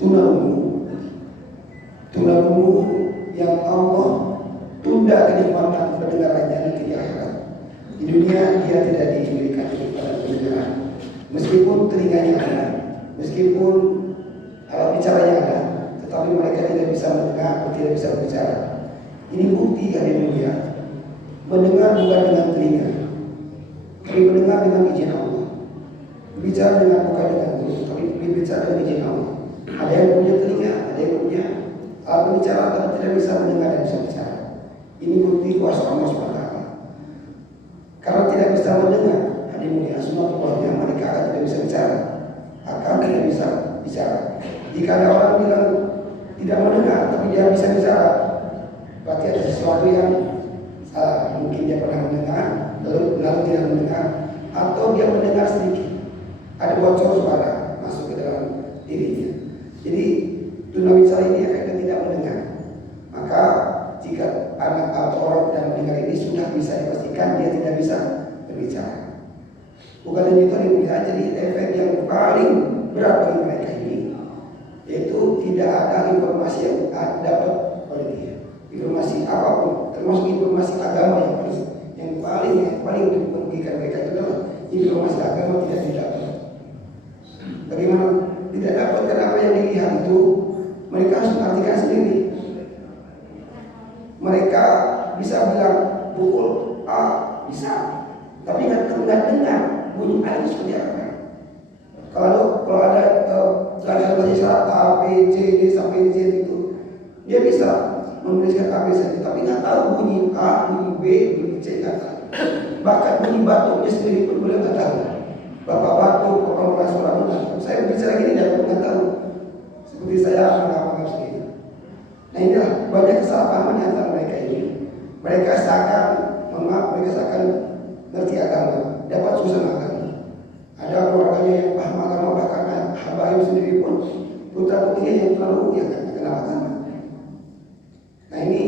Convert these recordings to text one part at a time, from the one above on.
tunarungu yang Allah tunda kenikmatan pendengarannya nanti di akhirat. Di dunia dia tidak diberikan kenikmatan pendengaran, meskipun telinganya ada, meskipun alat bicaranya ada, tetapi mereka tidak bisa mendengar, tidak bisa berbicara. Ini bukti dari dunia. Mendengar bukan dengan telinga, tapi mendengar dengan izin Allah. Berbicara dengan bukan dengan mulut, tapi berbicara dengan izin Allah. Ada yang punya telinga, ada yang punya alat berbicara, tapi tidak bisa mendengar dan bisa bicara. Ini bukti kuasa Allah SWT. Karena tidak bisa mendengar, hadir mulia sunatullah, mereka akan tidak bisa bicara, akan tidak bisa bicara. Jika ada orang bilang tidak mendengar, tapi dia bisa bicara, berarti ada sesuatu yang salah. Mungkin dia pernah mendengar, lalu tidak mendengar, atau dia mendengar sedikit, ada bocor suara masuk ke dalam dirinya. Jadi tunawicara ini efeknya tidak mendengar. Maka jika anak atau orang tidak mendengar ini sudah bisa dipastikan dia tidak bisa berbicara. Bukan hanya itu yang jadi efek yang paling berat bagi mereka ini, yaitu tidak ada informasi yang dapat oleh dia. Informasi apapun, termasuk informasi agama yang paling untuk merugikan mereka itu adalah informasi agama tidak didapat. Bagaimana tidak dapat? Karena apa yang dilihat itu mereka harus mengartikan sendiri. Mereka bisa bilang pukul A, bisa, tapi nggak dengar bunyi A itu seperti apa. Kalau ada garis syarat A, B, C, D sampai Z itu, dia bisa menuliskan A, B, C, tapi nggak tahu bunyi A, bunyi B, bunyi C, nggak tahu. Bahkan bunyi batuknya sendiri pun beliau nggak tahu. Bapak batuk, bapak merasa orang nggak tahu. Saya bicara gini dan nggak tahu. Seperti saya menganggap sendiri. Nah inilah banyak kesalahpahaman di antara mereka ini. Mereka seakan ngerti agama, dapat susunan agama. Ada keluarganya yang paham agama, bahkan habaib sendiri pun putra putrinya yang terlalu yang kenal agama. Nah ini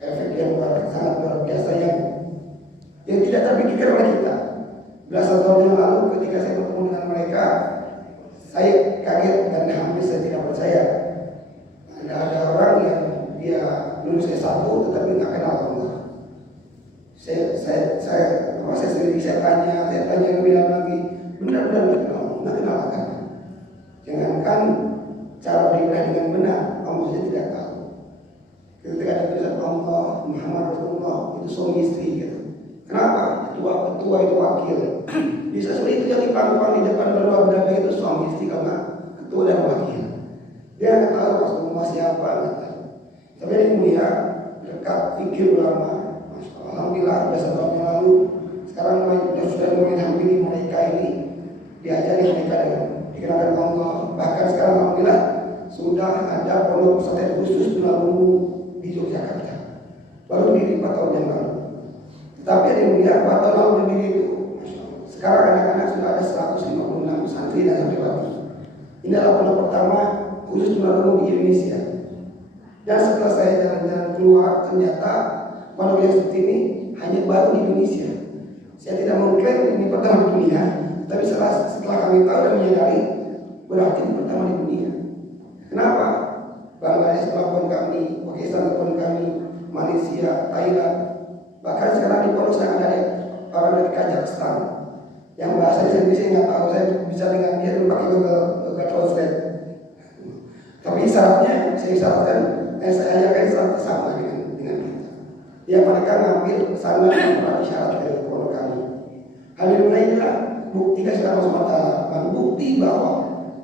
efek yang sangat luar biasa yang tidak terpikirkan oleh kita. Belasan tahun yang lalu ketika saya bertemu dengan mereka, saya kaget dan hampir saya tidak percaya. Ada orang yang dia lulus S1 tetapi nggak kenal Allah. Saya sendiri tanya lebih dalam lagi, benar-benar nggak kenal agama. Jangankan cara beribadah dengan benar, Allah saja tidak tahu. Ketika ada tulisan Allah Muhammad Rasulullah itu suami istri gitu. Kenapa? Ketua itu wakil. Bisa seperti itu yang dipangku di depan berdua berada itu suami istri karena ketua dan wakil. Dia nggak tahu Rasulullah siapa, nggak tahu. Tapi ini mulia dekat fikir ulama. Alhamdulillah belasan tahun yang lalu sekarang sudah mulai hampiri mereka ini diajari mereka dengan dikenalkan Allah. Bahkan sekarang alhamdulillah sudah ada pondok pesantren khusus tunarungu di Yogyakarta. Baru diri 4 tahun yang lalu. Tetapi ada yang bilang 4 tahun lalu berdiri itu, sekarang anak-anak sudah ada 156 santri dan santriwati. Ini adalah pondok pertama khusus tunarungu di Indonesia. Dan setelah saya jalan-jalan keluar, ternyata pondok yang seperti ini hanya baru di Indonesia. Saya tidak mengklaim ini pertama di dunia, tapi setelah kami tahu dan menyadari berarti ini pertama di dunia. Kenapa? Bangladesh telepon kami, Pakistan telepon kami, Malaysia, Thailand, bahkan sekarang di pondok saya ada orang dari Kazakhstan yang bahasa Indonesia nggak tahu. Saya bisa dengan dia pakai Google Translate. Tapi syaratnya saya syaratkan, saya ajarkan syarat sama dengan kita. Ya mereka ngambil sangat memperhati syarat dari pondok kami. Alhamdulillah inilah bukti kasih Allah SWT, bukti bahwa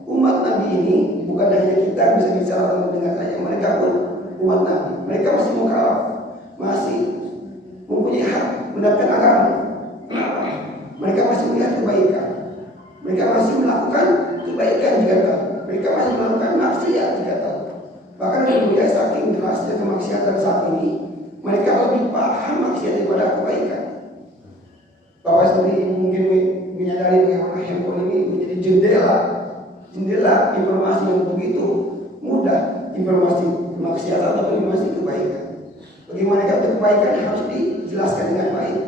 umat Nabi ini bukan hanya kita bisa bicara dengan saja, mereka pun umat Nabi. Mereka masih mukallaf, masih mempunyai hak mendapatkan agama. Mereka masih melihat kebaikan, mereka masih melakukan kebaikan jika tahu, mereka masih melakukan maksiat jika tahu. Bahkan dunia saking derasnya kemaksiatan saat ini, mereka lebih paham maksiat daripada kebaikan. Bapak sendiri mungkin menyadari bagaimana handphone ini menjadi jendela informasi yang begitu mudah, informasi kemaksiatan atau informasi kebaikan. Bagi mereka itu kebaikan harus dijelaskan dengan baik,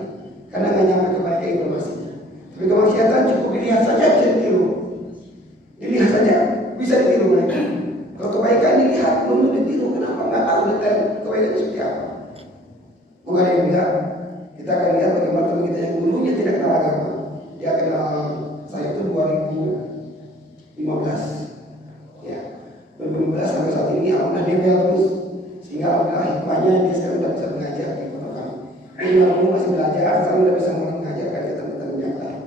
karena nggak nyampe kebaikan informasinya. Tapi kemaksiatan cukup dilihat saja bisa ditiru, dilihat saja yang dulunya tidak kenal agama, dia kenal saya itu 2015 ya, 2015 sampai saat ini alhamdulillah dia kenal terus, sehingga alhamdulillah hikmahnya dia sekarang sudah bisa mengajar di pondok kami. Ini dulu masih belajar, sekarang sudah bisa mulai mengajarkan ke teman-teman yang lain.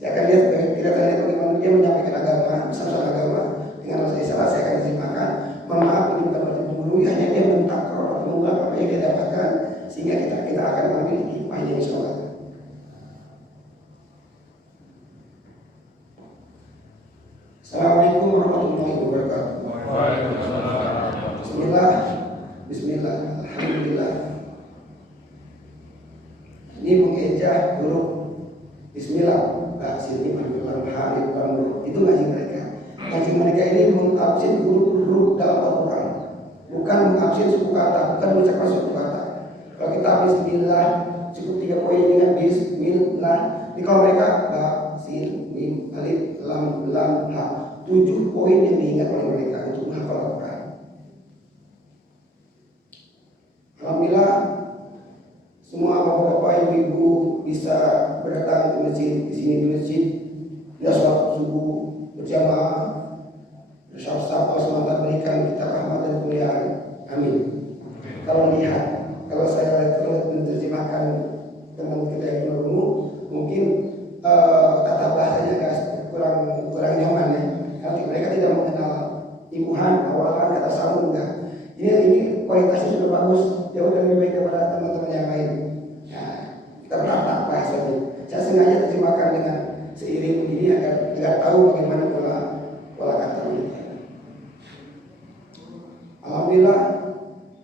Saya akan lihat, kita akan lihat bagaimana dia menyampaikan agama, pesan agama dengan bahasa isyarat. Saya akan terjemahkan. Mohon maaf, ini bukan berarti menggurui, hanya dia mentakar atau mengubah apa yang dia dapatkan, sehingga kita akan ambil hikmahnya insyaallah. Assalamualaikum warahmatullahi wabarakatuh. Bismillah, Bismillah, Alhamdulillah. Ini mengejah huruf Bismillah. Sini lam harif lam itu ngaji mereka. Ngaji mereka ini mengabsen huruf dalam Al-Quran, bukan mengabsen suku kata, bukan mengucapkan suku kata. Kalau kita Bismillah cukup 3 poin dengan Bismillah. Ini kalau mereka ba, sin, mim, alif, lam, ha, 7 poin yang diingat oleh mereka untuk menghafal Al-Quran. Alhamdulillah semua bapak-bapak, ibu-ibu bisa berdatang ke masjid. Di sini di masjid ya sholat subuh berjamaah. Bersama-sama semoga berikan kita rahmat dan kemuliaan. Amin. Kalau lihat, kalau saya menerjemahkan teman kita yang baru, mungkin kata bahasanya agak kurang nyaman ya. Kalau mereka tidak mengenal imbuhan, awalan, kata sambung enggak. Ini kualitasnya sudah bagus, jauh lebih baik daripada teman-teman yang lain. Ya, kita bertata bahasanya. Saya sengaja terjemahkan dengan seiring begini agar tahu bagaimana pola katanya. Alhamdulillah,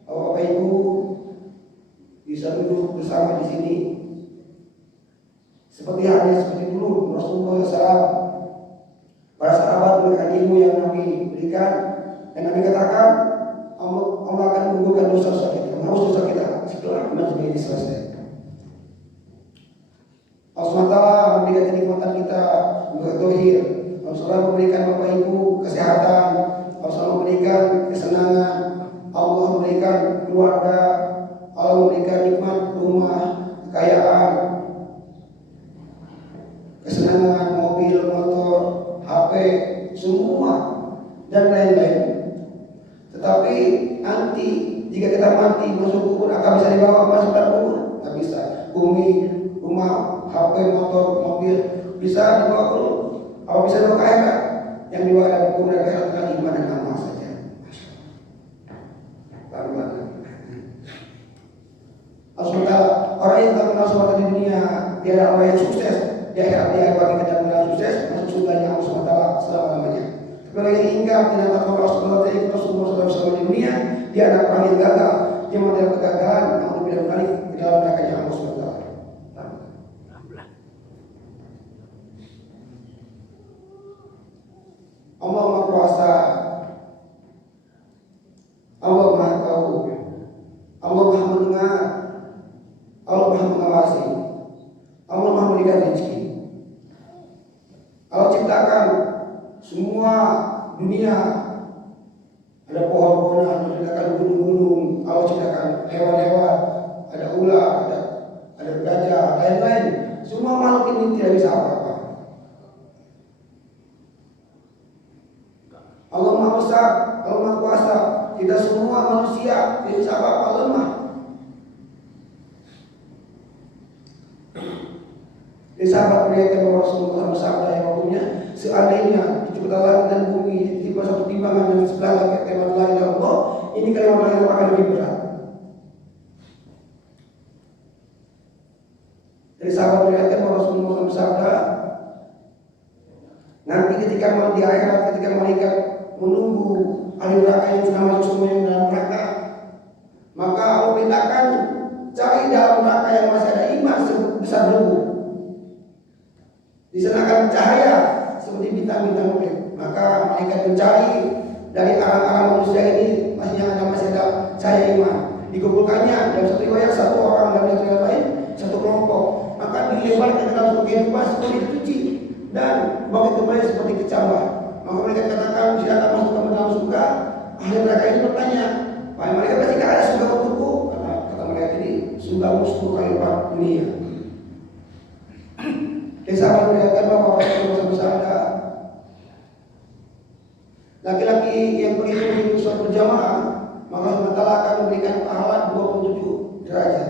Bapak Ibu bisa duduk bersama di sini. Seperti halnya seperti dulu Rasulullah SAW, para sahabat memberikan ilmu yang Nabi berikan, dan Nabi katakan Allah akan menggugurkan dosa kita, menghapus dosa kita setelah majlis ini selesai. Allah SWT memberikan kenikmatan kita berdohir. Allah SWT memberikan Bapak Ibu kesehatan. Allah SWT memberikan kesenangan. Allah memberikan keluarga. Allah memberikan nikmat rumah, kekayaan, kesenangan, mobil, motor, HP, semua dan lain-lain. Tetapi nanti jika kita mati masuk kubur, akan bisa dibawa masuk dalam kubur? Tidak bisa. Bumi, rumah, HP, motor, mobil bisa dibawa ke apa bisa dibawa ke akhirat? Yang dibawa dalam kubur dan akhirat adalah iman dan amal saja. Allah orang yang tak kenal SWT di dunia, dia adalah orang yang sukses. Di akhirat dia bagi kedamaian sukses, masuk surganya Allah SWT selama-lamanya. Kalau yang ingkar tidak takut Allah SWT ikut Rasulullah SAW di dunia, dia adalah orang yang gagal. Dia mengalami kegagalan, namun lebih kali ke dalam nerakanya Allah SWT. Allah Maha Kuasa, Allah Maha Tahu, Allah Maha Mendengar, Allah Maha Mengawasi, Allah Maha Memberikan rezeki. Allah ciptakan semua dunia, ada pohon-pohonan, ciptakan gunung-gunung, Allah ciptakan hewan-hewan, ada ular, ada gajah, lain-lain. Semua makhluk ini tidak bisa apa-apa. Allah Maha Besar, Allah Maha Kuasa. Kita semua manusia tidak bisa apa-apa, lemah. Di sahabat melihat bahwa Rasulullah bersabda yang waktunya, seandainya dicipta langit dan bumi ditiba satu timbangan dan sebelah lagi kalimat la ilaha illallah, ini kalimat la ilaha akan lebih berat. Dari sahabat melihat bahwa Rasulullah bersabda, nanti ketika di akhirat, ketika malaikat menunggu ahli neraka yang sudah masuk semuanya dalam neraka, maka Allah perintahkan cari dalam neraka yang masih ada iman sebesar debu. Di sana akan cahaya seperti bintang-bintang murid. Maka malaikat mencari dari arah-arah manusia ini masih ada cahaya iman. Dikumpulkannya dalam satu riwayat satu orang, dalam satu riwayat lain satu kelompok. Maka dilebarkan ke dalam satu kehidupan seperti dicuci dan bangkit kembali seperti kecambah. Maka mereka katakan silakan masuk ke dalam surga. Ahli neraka ini bertanya, wahai mereka, pasti ada surga untukku? Kata mereka ini surga musuh kali lipat dunia. Sahabat melihatkan bahwa Rasulullah bersabda, laki-laki yang begitu sholat berjamaah maka Allah Ta'ala akan memberikan pahala 27 derajat.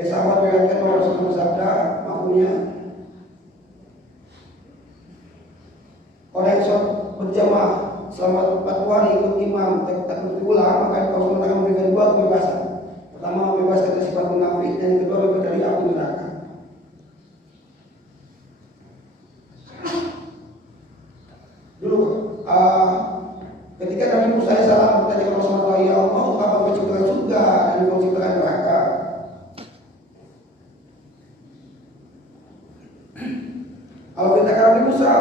Sahabat melihatkan bahwa Rasulullah bersabda, maknanya orang yang sholat berjamaah selama 40 hari ikut imam tak berulang, maka Allah akan memberikan 2 kebebasan. Pertama, membebaskan dari sifat munafik, dan yang kedua bebas dari api neraka. Dulu ketika Nabi Musa AS bertanya kepada Allah, ya Allah, kapan kau ciptakan surga dan kau ciptakan neraka? Allah perintahkan Nabi Musa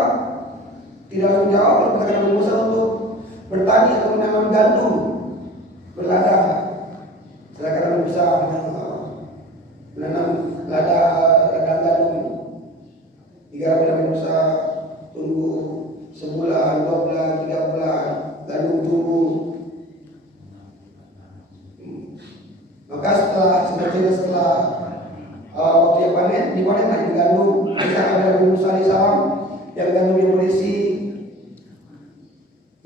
tidak langsung jawab. Allah perintahkan Nabi Musa untuk bertani atau menanam gandum berladang. Silakan Nabi Musa menanam ladang gandum. Jika Nabi Musa tunggu sebulan, 2 bulan, 3 bulan, gandum tumbuh. Maka setelah waktu yang panen, dipanen lagi gandum. Misalkan Nabi Musa AS yang gandum yang berisi,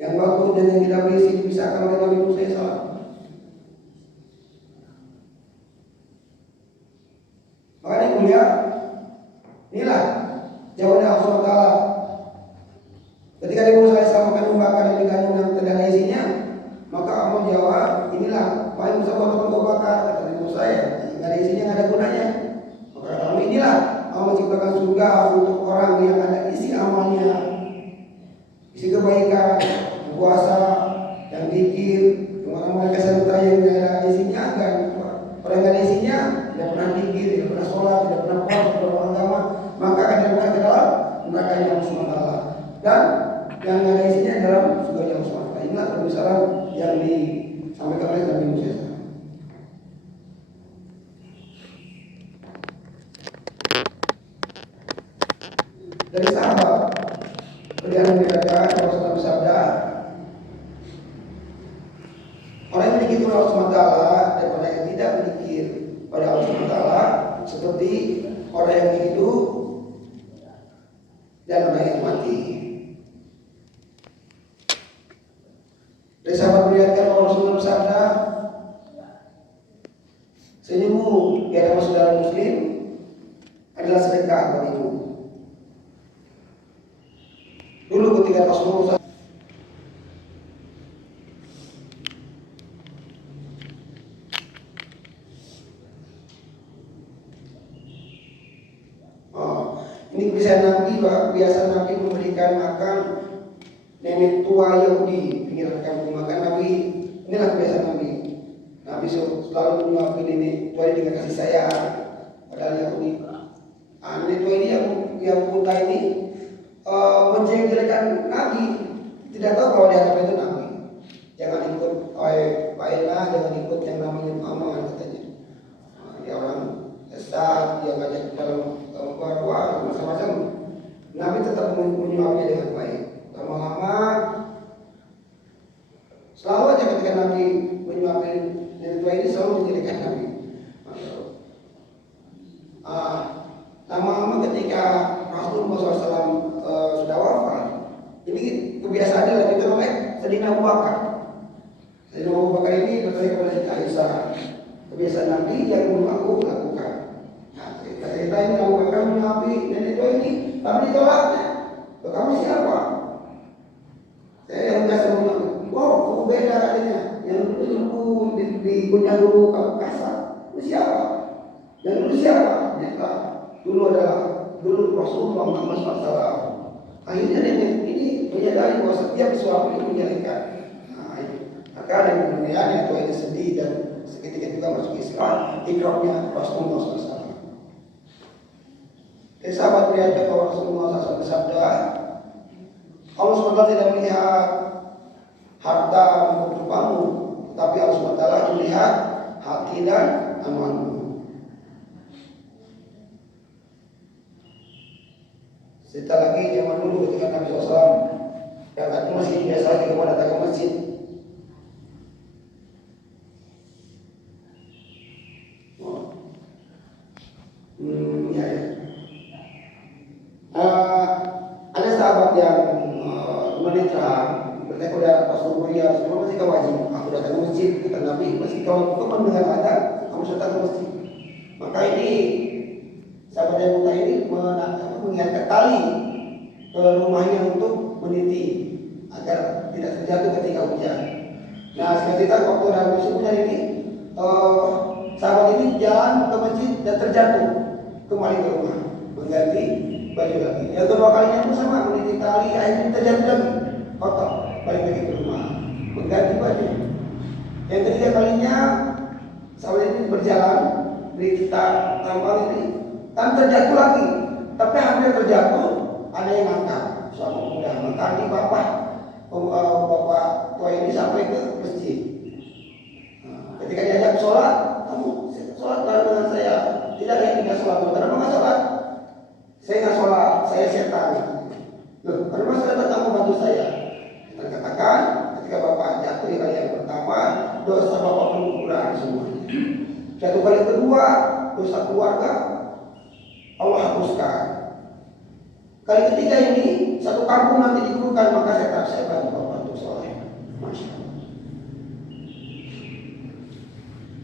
yang bagus dan yang tidak berisi dipisahkan oleh Nabi Musa AS. Makanya mulia, inilah jawaban Allah Ta'ala. Ketika Nabi Musa AS akan membakar yang digandum yang tidak ada isinya, maka Allah jawab, inilah wahai Musa, kau kau bakar. Kata Nabi Musa, ya nggak ada isinya, nggak ada gunanya. Maka kata inilah Allah menciptakan surga untuk orang yang ada isi amalnya, isi kebaikan, puasa, yang zikir, orang mereka sementara yang tidak ada isinya kan. Orang yang ada isinya tidak pernah zikir, tidak pernah sholat, tidak pernah puasa, tidak pernah agama, maka akan dimasukkan ke dalam neraka yang SWT. Dan yang ada isinya dalam surga yang SWT. Inilah permisalan yang disampaikan oleh Nabi Musa. Dari sahabat beliau dikatakan Rasulullah bersabda, orang yang berzikir kepada Allah SWT dan orang yang tidak berzikir pada Allah SWT seperti orang yang hidup dan orang yang mati. Dari sahabat melihatkan bahwa Rasulullah bersabda, senyummu di hadapan saudara muslim adalah sedekah bagimu. Dulu ketika Rasulullah ini biasa Nabi memberikan makan nenek tua Yahudi pinggiran kampung. Maka Nabi, inilah kebiasaan Nabi. Nabi selalu menyuapi nenek tua ini dengan kasih sayang. Padahal Yahudi, nenek tua ini yang muda ini menjelek-jelekan Nabi, tidak tahu bahwa di hadapan itu Nabi. Jangan ikut Pak Ena, jangan ikut yang namanya Muhammad katanya. Dia orang sesat, dia ngajak dalam keluar macam-macam. Nabi tetap menyuapnya dengan baik. Lama-lama selalu aja ketika Nabi menyuapi nenek tua ini selalu menjelekan Nabi. Lama-lama ketika Rasulullah SAW sudah wafat, ini kebiasaannya dilakukan oleh Sayyidina Abu Bakar. Sayyidina Abu Bakar ini bertanya kepada Siti Aisyah, kebiasaan Nabi yang aku lakukan. Nah, cerita ini Abu Bakar menyuapi nenek tua ini, tapi ditolaknya. Kamu siapa? Saya yang biasa menyuapi. Oh, kamu beda katanya. Yang dulu dikunyah dulu kamu kasar. Itu siapa? Yang dulu siapa? Ternyata dulu adalah Rasulullah Muhammad SAW. Akhirnya nenek ini menyadari bahwa setiap suami itu menjadikan. Maka ada yang kemudian tua ini sedih dan seketika juga masuk Islam. Ikrarnya Rasulullah SAW. Sahabat melihat bahwa Rasulullah SAW bersabda, Allah SWT tidak melihat harta maupun rupamu, tetapi Allah SWT melihat hati dan amalmu. Cerita lagi zaman dulu ketika Nabi SAW datang ke masjid, biasa juga mau datang ke masjid. dunia ya. Ada sahabat yang menetra bertanya kepada Rasulullah, ya Rasulullah, masih kau wajib aku datang ke masjid? Kata Nabi, masih kau mendengar azan kamu datang ke masjid. Maka ini sahabat yang muda ini mengingatkan tali ke rumahnya untuk meniti agar tidak terjatuh ketika hujan. Nah, seketika waktu dalam musim hujan ini sahabat ini jalan ke masjid dan terjatuh kembali ke rumah mengganti baju lagi. Yang kedua kalinya pun sama, meniti tali, akhirnya terjatuh lagi kotor, balik lagi ke rumah mengganti baju. Yang ketiga kalinya sahabat ini berjalan di kita tambang ini kan terjatuh lagi, tapi hampir terjatuh, ada yang ngangkat suami muda, maka bapak tua ini sampai ke masjid. Ketika diajak sholat, kamu sholat bareng dengan saya. Tidak, yang tidak sholat. Kenapa nggak sholat? Saya nggak sholat, saya setan. Loh, kenapa saya kamu bantu saya? Kita katakan ketika bapak jatuh di kali yang pertama, dosa bapak pengukuran semuanya. Jatuh kali kedua, dosa keluarga Allah hapuskan. Kali ketiga ini satu kampung nanti dikuburkan, maka saya bantu bapak untuk sholat. Masya Allah.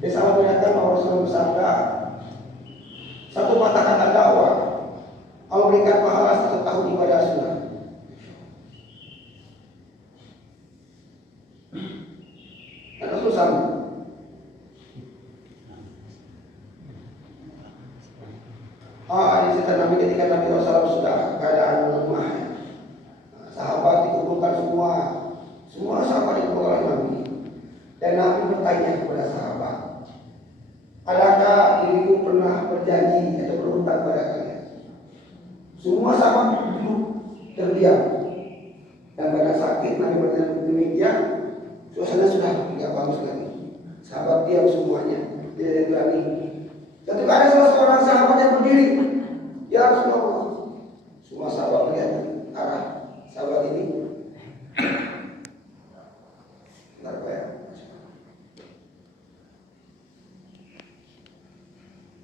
Saya melihatkan bahwa Rasulullah bersabda, satu patah kata dakwah Allah berikan pahala 1 tahun ibadah sunnah. Dan Rasul sama. Ini cerita Nabi ketika Nabi Rasulullah sudah keadaan lemah. Sahabat dikumpulkan semua sahabat dikumpulkan oleh Nabi. Dan Nabi bertanya kepada sahabat, adakah diriku pernah berjanji atau berhutang pada kalian? Semua sahabat duduk terdiam. Dan karena sakit Nabi bertanya demikian, suasana sudah tidak bagus lagi. Sahabat diam semuanya, tidak berani. Ketika ada salah seorang sahabat yang berdiri, ya Rasulullah. Semua sahabat melihat arah sahabat ini. Bentar Pak ya.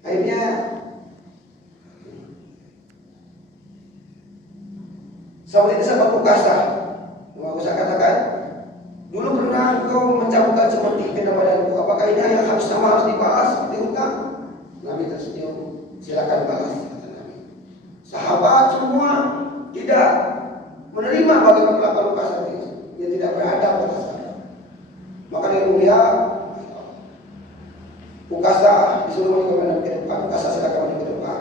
Akhirnya sahabat ini sahabat Ukasa. Aku katakan, dulu pernah engkau mencabutkan seperti kena badanku. Apakah ini yang harus dibalas seperti hutang? Nabi tersenyum, silakan balas, kata Nabi. Sahabat semua tidak menerima bagaimana melakukan Ukasa ini. Dia tidak beradab kata saya. Maka dia mulia Ukasa disuruh maju ke depan. Ukasa silakan maju ke depan.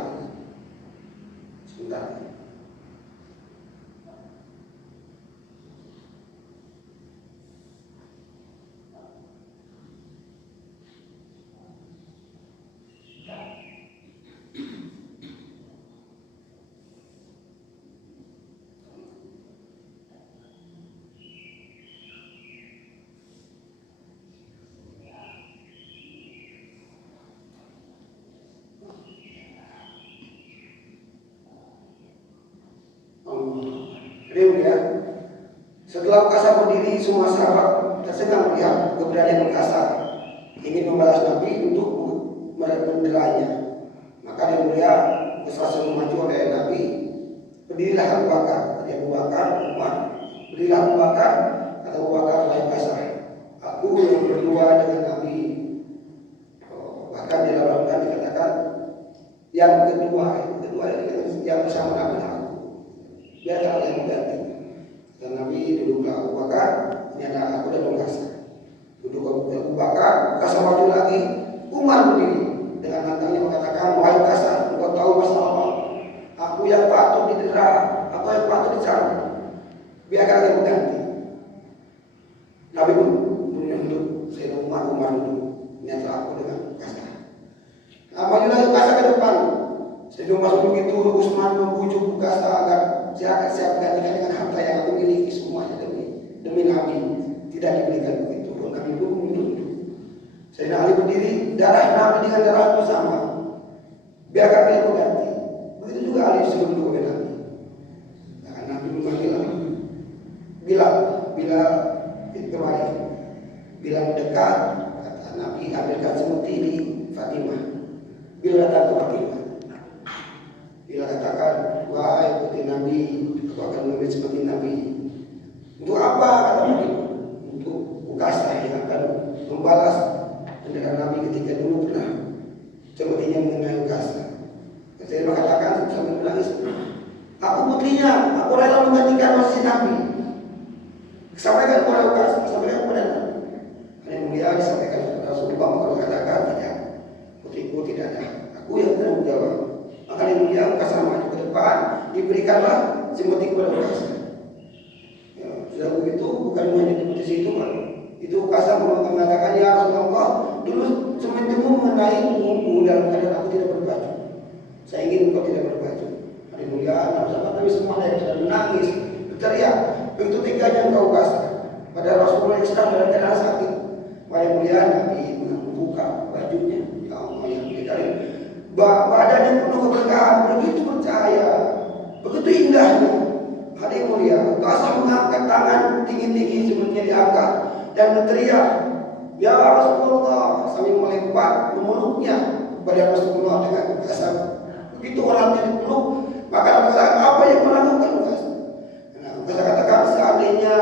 Sebentar. Ya. Setelah Ukasa berdiri, semua sahabat tersengang melihat keberanian Ukasa ingin membalas Nabi untuk menderanya. Maka dia mulia Ukasa maju oleh Nabi. Berdirilah Abu Bakar, kata Abu Bakar, Umar. Berdirilah Abu Bakar, kata Abu Bakar, wahai Ukasa, aku yang berdua dengan Nabi. Bahkan di dalam Al-Quran dikatakan yang kedua yang bersama Nabi aku. Biarlah yang mengganti. Dan Nabi duduklah Abu Bakar, ini ada aku dan Ukasa. Duduk Abu Bakar, Ukasa maju lagi, Umar berdiri dengan lantangnya mengatakan, wahai Ukasa, engkau tahu masalah apa? Aku yang patut didera, aku yang patut dicabut. Biarkan dia mengganti. Nabi pun duduk, saya Umar duduk. Ini adalah aku dengan Ukasa. Nah, majulah Ukasa ke depan. Sebelum masuk begitu, Utsman membujuk Ukasa agar saya gantikan dengan harta yang aku miliki semuanya demi Nabi. Tidak diberikan begitu. Nabi pun mundur. Sayyidina Ali berdiri, darah Nabi dengan darahku sama. Biarkan dia mengganti. Begitu juga Ali sebelum duduk oleh Nabi. Nah, Nabi memanggil Bilal kemari. Bilal mendekat, kata Nabi ambilkan semut di Fatimah. Bilal datang ke Fatimah. Nabi, aku akan menjadi seperti Nabi. Untuk apa kata Nabi? Untuk Ukasah yang akan membalas tindakan Nabi ketika dulu pernah sepertinya mengenai Ukasah. Saya mengatakan sambil menangis, aku putrinya, aku rela menggantikan posisi Nabi. Sampaikan kepada Ukasah, sampaikan kepada Nabi. Yang mulia disampaikan kepada Rasulullah, kalau katakan tidak, putriku tidak ada. Aku yang bertanggung jawab. Maka yang mulia Ukasah maju ke depan, diberikanlah seperti kepada Ukasah. Ya, sudah begitu bukan hanya di posisi itu, Pak. Itu Ukasah mengatakan, ya Rasulullah, dulu semenjemu mengenai tubuhku dalam keadaan aku tidak berbaju. Saya ingin engkau tidak berbaju. Hari mulia, sahabat-sahabat semua dari sudah menangis, berteriak, begitu teganya engkau Ukasah. Pada Rasulullah yang sedang dalam keadaan sakit. Hari mulia Nabi membuka bajunya. Ya Allah yang mulia, badannya penuh keberkahan, begitu bercahaya, begitu indahnya. Hari mulia, Ukasah mengangkat tangan tinggi-tinggi sebenarnya diangkat dan berteriak, ya Rasulullah, sambil melempar memeluknya kepada Rasulullah dengan Ukasah. Begitu orangnya dipeluk, maka apa yang melakukan Ukasah? Nah, Ukasah katakan, seandainya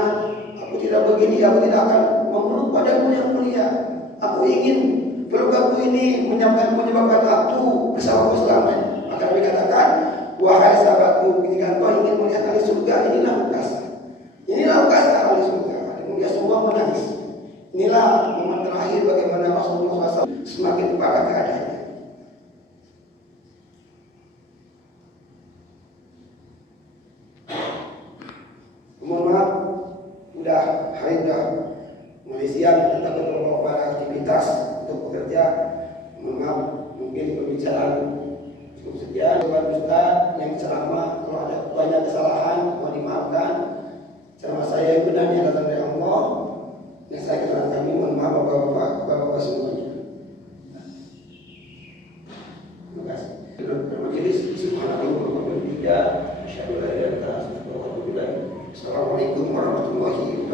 aku tidak begini, aku tidak akan memeluk padamu yang mulia. Aku ingin pelukanku ini menyebabkan aku bersamamu selamanya. Maka Nabi katakan, wahai sahabatku, ketika engkau ingin melihat ahli surga, inilah Ukasah. Inilah Ukasah ahli surga. Kemudian semua menangis. Inilah momen terakhir bagaimana Rasulullah SAW semakin parah keadaannya. Mohon maaf, hari udah mulai siang, kita beberapa aktivitas untuk bekerja. Mohon maaf, mungkin pembicaraan cukup sekian. Bapak Ustaz yang ceramah, kalau ada banyak kesalahan mohon dimaafkan. Ceramah saya benarnya datang dari Allah. Yang saya kenal kami, mohon maaf bapak-bapak semuanya. Terima kasih. Bermajelis, subhanallah wa bihamdihi, asyhadu an la ilaha illallah wa asyhadu anna Muhammadan rasulullah. Assalamualaikum warahmatullahi wabarakatuh.